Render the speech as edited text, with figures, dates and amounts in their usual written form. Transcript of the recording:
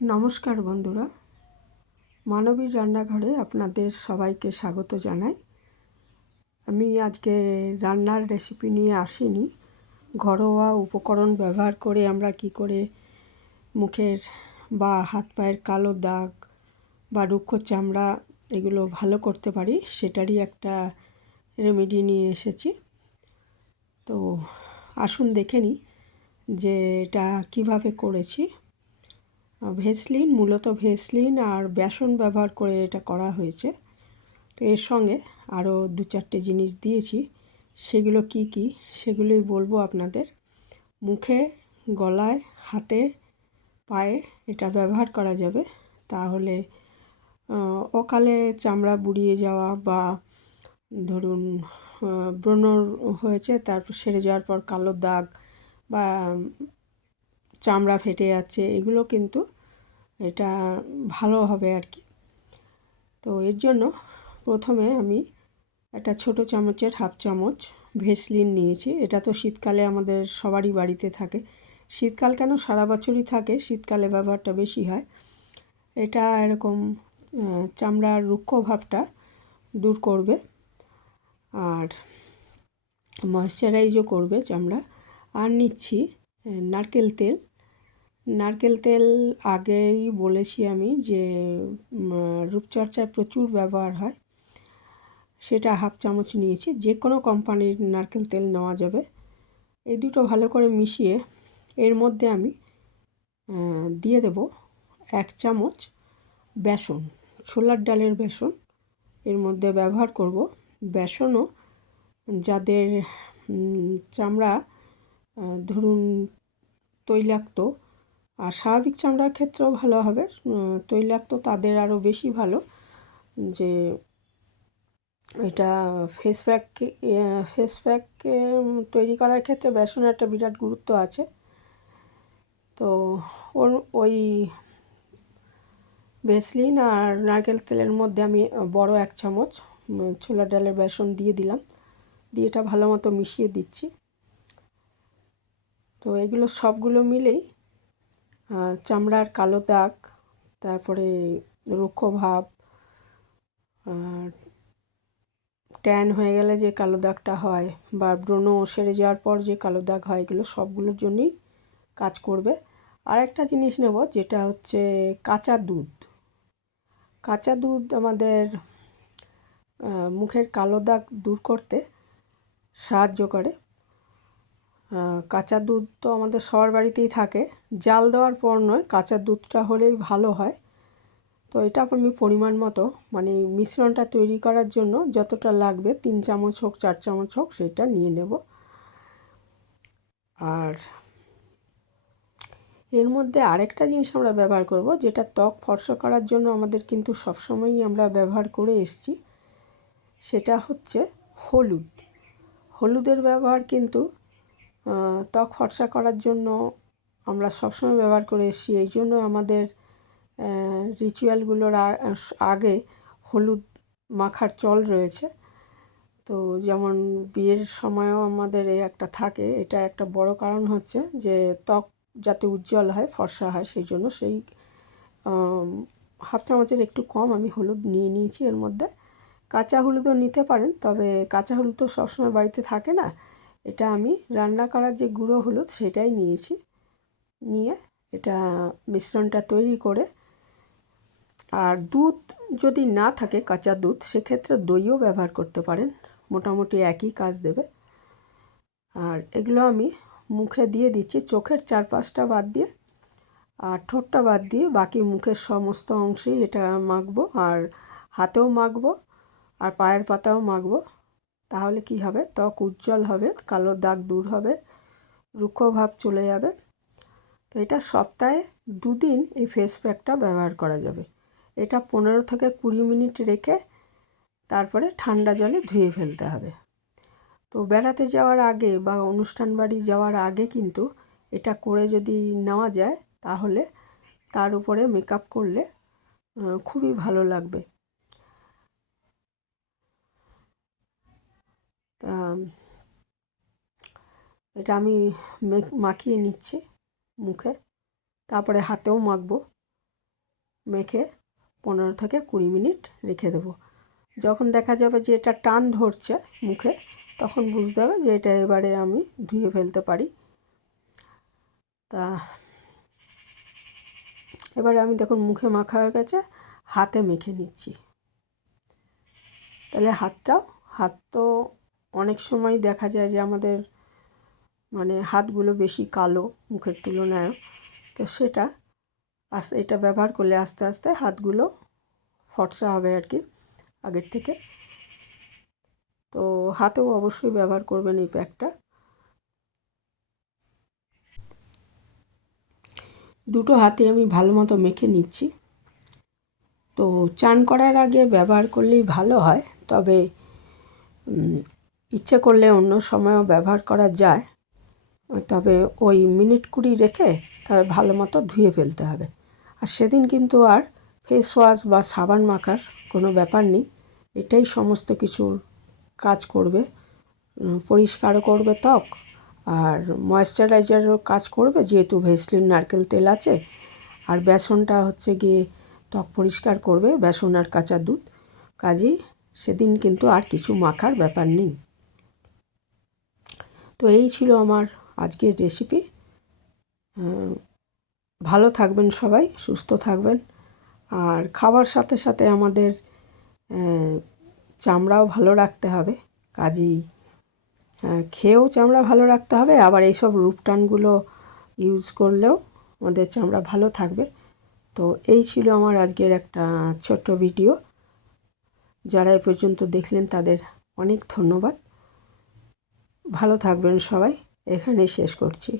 নমস্কার বন্ধুরা, মানবীর রান্নাঘরে আপনাদের সবাইকে স্বাগত জানাই। আমি আজকে রান্নার রেসিপি নিয়ে আসিনি। ঘরোয়া উপকরণ ব্যবহার করে আমরা কি করে মুখের বা হাত পায়ের কালো দাগ বা রুক্ষ চামড়া এগুলো ভালো করতে পারি সেটারই একটা রেমেডি নিয়ে এসেছি। তো আসুন দেখে নিই যে এটা কীভাবে করেছি। ভেসলিন, মূলত ভেসলিন আর বেসন ব্যবহার করে এটা করা হয়েছে। তো এর সঙ্গে আরও 2-4টে জিনিস দিয়েছি, সেগুলো কি কি সেগুলোই বলবো আপনাদের। মুখে, গলায়, হাতে, পায়ে এটা ব্যবহার করা যাবে। তাহলে অকালে চামড়া বুড়িয়ে যাওয়া বা ধরুন ব্রণ হয়েছে তারপর সেরে যাওয়ার পর কালো দাগ বা চামড়া ফেটে যাচ্ছে, এগুলো কিন্তু এটা ভালো হবে আর কি। তো এর জন্য প্রথমে আমি একটা ছোটো চামচের হাফ চামচ ভেসলিন নিয়েছি। এটা তো শীতকালে আমাদের সবারই বাড়িতে থাকে। শীতকাল কেন, সারা বছরই থাকে, শীতকালে ব্যবহারটা বেশি হয়। এটা এরকম চামড়ার রুক্ষ ভাবটা দূর করবে আর ময়েশ্চারাইজও করবে চামড়া। আর নিচ্ছি নারকেল তেল। নারকেল তেল আগেই বলেছি আমি যে রূপচর্চায় প্রচুর ব্যবহার হয়, সেটা হাফ চামচ নিয়েছি। যে কোনো কোম্পানির নারকেল তেল নেওয়া যাবে। এই দুটো ভালো করে মিশিয়ে এর মধ্যে আমি দিয়ে দেব 1 চামচ বেসন, ছোলার ডালের বেসন এর মধ্যে ব্যবহার করব। বেসনও যাদের চামড়া ধরুন তৈলাক্ত, আর স্বাভাবিক চামড়ার ক্ষেত্রেও ভালো হবে, তৈলাক্ত তাদের আরও বেশি ভালো। যে এটা ফেস প্যাক তৈরি করার ক্ষেত্রে বেসনের একটা বিরাট গুরুত্ব আছে। তো ওই ভেসলিন আর নারকেল তেলের মধ্যে আমি বড় 1 চামচ ছোলার ডালের বেসন দিয়ে দিলাম, দিয়ে এটা ভালো মতো মিশিয়ে দিচ্ছি। তো এগুলো সবগুলো মিলেই চামড়ার কালো দাগ, তারপরে রুক্ষ ভাব, ট্যান হয়ে গেলে যে কালো দাগটা হয় বা ব্রণ সেরে যাওয়ার পর যে কালো দাগ হয়, এগুলো সবগুলোর জন্যই কাজ করবে। আর একটা জিনিস নেব, যেটা হচ্ছে কাঁচা দুধ। কাঁচা দুধ আমাদের মুখের কালো দাগ দূর করতে সাহায্য করে। কাঁচা দুধ তো আমাদের সবার বাড়িতেই থাকে, জাল দেওয়ার পর নয়, কাঁচা দুধটা হলেই ভালো হয়। তো এটা আমি পরিমাণ মতো, মানে মিশ্রণটা তৈরি করার জন্য যতটা লাগবে 3 চামচ হোক 4 চামচ হোক সেটা নিয়ে নেব। আর এর মধ্যে আরেকটা জিনিস আমরা ব্যবহার করব, যেটা ত্বক ফর্সা করার জন্য আমাদের কিন্তু সবসময়ই আমরা ব্যবহার করে এসেছি, সেটা হচ্ছে হলুদ। হলুদের ব্যবহার কিন্তু ত্বক ফর্সা করার জন্য আমরা সবসময় ব্যবহার করে এসেছি। এই জন্য আমাদের রিচুয়ালগুলোর আগে হলুদ মাখার চল রয়েছে। তো যেমন বিয়ের সময়ও আমাদের এই একটা থাকে, এটা একটা বড় কারণ হচ্ছে যে ত্বক যাতে উজ্জ্বল হয়, ফর্সা হয়, সেই জন্য সেই হাফ চামচের একটু কম আমি হলুদ নিয়ে নিয়েছি। এর মধ্যে কাঁচা হলুদও নিতে পারেন, তবে কাঁচা হলুদ তো সবসময় বাড়িতে থাকে না। এটা আমি রান্না করার যে গুঁড়ো হলুদ সেটাই নিয়েছি। নিয়ে এটা মিশ্রণটা তৈরি করে, আর দুধ যদি না থাকে কাঁচা দুধ, সেক্ষেত্রে দইও ব্যবহার করতে পারেন, মোটামুটি একই কাজ দেবে। আর এগুলো আমি মুখে দিয়ে দিচ্ছি, চোখের চারপাশটা বাদ দিয়ে আর ঠোঁটটা বাদ দিয়ে বাকি মুখের সমস্ত অংশেই এটা মাখবো। আর হাতেও মাখবো আর পায়ের পাতাও মাখবো। তাহলে কি হবে, ত্বক উজ্জ্বল হবে, কালো দাগ দূর হবে, রুক্ষ ভাব চলে যাবে। তো এটা সপ্তাহে 2 দিন এই ফেস প্যাকটা ব্যবহার করা যাবে। এটা 15 থেকে 20 মিনিট রেখে তারপরে ঠান্ডা জলে ধুয়ে ফেলতে হবে। তো বেড়াতে যাওয়ার আগে বা অনুষ্ঠান বাড়ি যাওয়ার আগে কিন্তু এটা করে যদি নেওয়া যায়, তাহলে তার উপরে মেকআপ করলে খুবই ভালো লাগবে। তা এটা আমি মাখিয়ে নিচ্ছি মুখে, তারপরে হাতেও মাখবো। মেখে 15 থেকে 20 মিনিট রেখে দেবো। যখন দেখা যাবে যে এটা টান ধরছে মুখে, তখন বুঝতে হবে যে এটা এবারে আমি ধুয়ে ফেলতে পারি। তা এবারে আমি দেখুন মুখে মাখা হয়ে গেছে, হাতে মেখে নিচ্ছি। তাহলে হাত তো অনেক সময় দেখা যায় যে আমাদের মানে হাতগুলো বেশি কালো মুখের তুলনায়, তো সেটা এটা ব্যবহার করলে আস্তে আস্তে হাতগুলো ফর্সা হবে আর কি আগের থেকে। তো হাতেও অবশ্যই ব্যবহার করবেন এই প্যাকটা। দুটো হাতে আমি ভালো মতো মেখে নিচ্ছি। তো চান করার আগে ব্যবহার করলেই ভালো হয়, তবে ইচ্ছে করলে অন্য সময়ও ব্যবহার করা যায়, তবে ওই মিনিট 20 রেখে তবে ভালো মতো ধুয়ে ফেলতে হবে। আর সেদিন কিন্তু আর ফেস ওয়াশ বা সাবান মাখার কোনো ব্যাপার নেই, এটাই সমস্ত কিছুর কাজ করবে। পরিষ্কারও করবে ত্বক, আর ময়েশ্চারাইজারও কাজ করবে, যেহেতু ভেসলিন নারকেল তেল আছে। আর বেসনটা হচ্ছে গিয়ে ত্বক পরিষ্কার করবে, বেসন আর কাঁচা দুধ। কাজেই সেদিন কিন্তু আর কিছু মাখার ব্যাপার নেই। তো এই ছিল আমার আজকের রেসিপি। ভালো থাকবেন সবাই, সুস্থ থাকবেন। আর খাবার সাথে সাথে আমাদের চামড়াও ভালো রাখতে হবে, কাজেই খেয়েও চামড়া ভালো রাখতে হবে, আবার এইসব রূপটানগুলো ইউজ করলেও আমাদের চামড়া ভালো থাকবে। তো এই ছিল আমার আজকের একটা ছোট্ট ভিডিও। যারা এ পর্যন্ত দেখলেন তাদের অনেক ধন্যবাদ। ভালো থাকবেন সবাই, এখানেই শেষ করছি।